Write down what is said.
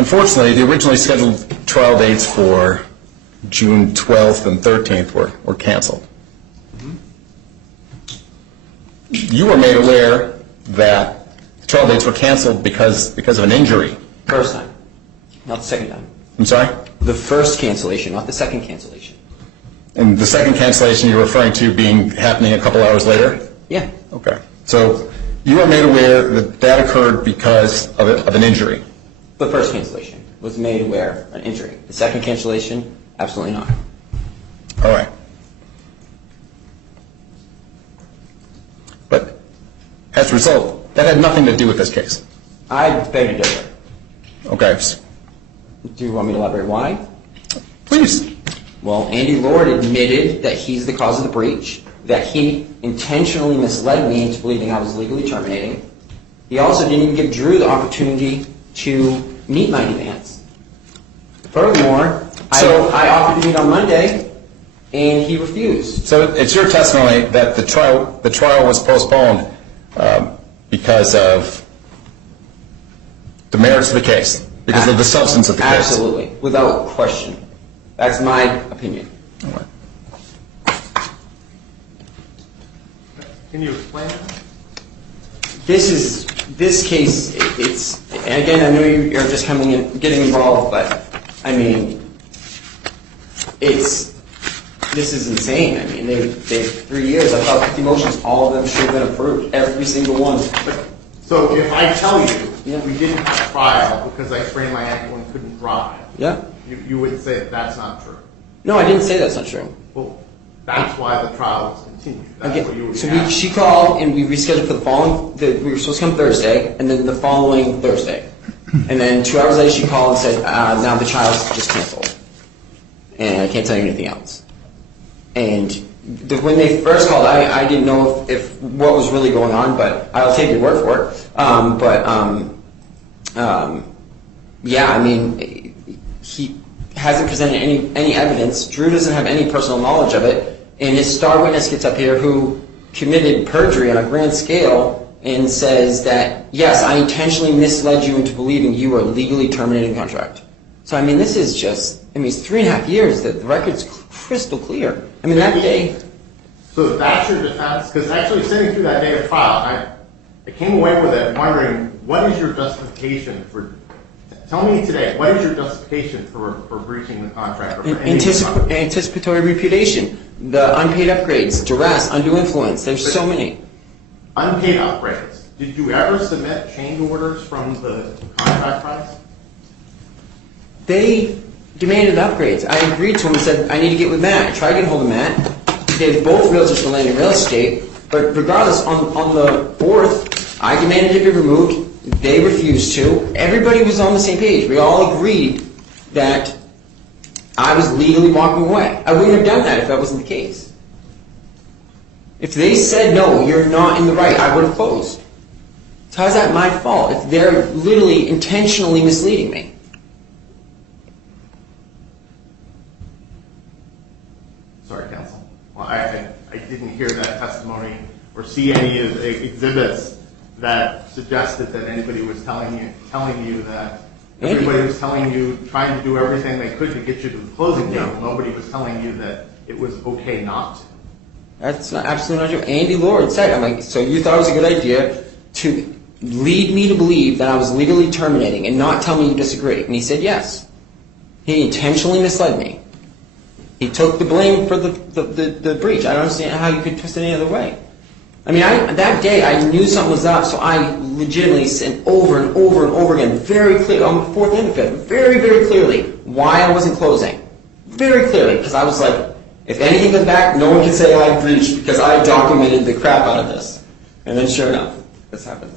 unfortunately, the originally scheduled trial dates for June 12th and 13th were canceled. You were made aware that trial dates were canceled because of an injury. First time, not the second time. I'm sorry? The first cancellation, not the second cancellation. And the second cancellation you're referring to happening a couple hours later? Yeah. Okay. So you were made aware that that occurred because of an injury? The first cancellation was made aware of an injury. The second cancellation, absolutely not. All right. But as a result, that had nothing to do with this case. I beg to differ. Okay. Do you want me to elaborate why? Please. Well, Andy Lord admitted that he's the cause of the breach, that he intentionally misled me into believing I was legally terminating. He also didn't even give Drew the opportunity to meet my demands. Furthermore, I offered to meet on Monday, and he refused. So it's your testimony that the trial was postponed because of the merits of the case, because of the substance of the case. Absolutely, without question. That's my opinion. All right. Can you explain that? This case, and again, I know you're just coming in, getting involved, but I mean, this is insane. I mean, they 3 years. I filed 50 motions. All of them should have been approved. Every single one. So if I tell you Yeah. we didn't have a trial because I sprained my ankle and couldn't drive, Yeah. you would say that that's not true. No, I didn't say that's not true. Well, that's why the trial was continued. That's what you would So she called and we rescheduled for the following. We were supposed to come Thursday, and then the following Thursday, and then 2 hours later she called and said, "Now the trial's just canceled, and I can't tell you anything else." And when they first called, I didn't know if what was really going on, but I'll take your word for it. Yeah, I mean, he hasn't presented any evidence. Drew doesn't have any personal knowledge of it, and his star witness gets up here who committed perjury on a grand scale and says that, yes, I intentionally misled you into believing you were legally terminating the contract. So, I mean, this is just, I mean, it's 3.5 years. The record's crystal clear. I mean, that day... So that's your defense? Because actually sitting through that day of trial, I came away with it wondering, what is your justification for... Tell me today, what is your justification for breaching the contract? Or for Anticipatory repudiation, the unpaid upgrades, duress, undue influence. There's so many. Unpaid upgrades. Did you ever submit change orders from the contract price? They demanded upgrades. I agreed to them and said, I need to get with Matt. I tried to get hold of Matt. They both realtors for land and real estate. But regardless, on the 4th, I demanded it be removed. They refused to. Everybody was on the same page. We all agreed that I was legally walking away. I wouldn't have done that if that wasn't the case. If they said, no, you're not in the right, I would have closed. So how is that my fault if they're literally intentionally misleading me? Sorry, counsel. Well, I didn't hear that testimony or see any of the exhibits that suggested that anybody was telling you that everybody was telling you, trying to do everything they could to get you to the closing table. Nobody was telling you that it was okay not to. That's not, absolutely not true. Andy Lord said, I'm like, so you thought it was a good idea to lead me to believe that I was legally terminating and not tell me you disagree. And he said yes. He intentionally misled me. He took the blame for the breach. I don't understand how you could twist it any other way. I mean, that day I knew something was up, so I legitimately said over and over and over again, very clear, on the 4th and the 5th, very, very clearly, why I wasn't closing. Very clearly, because I was like, if anything goes back, no one can say I breached because I documented the crap out of this. And then sure enough, this happened.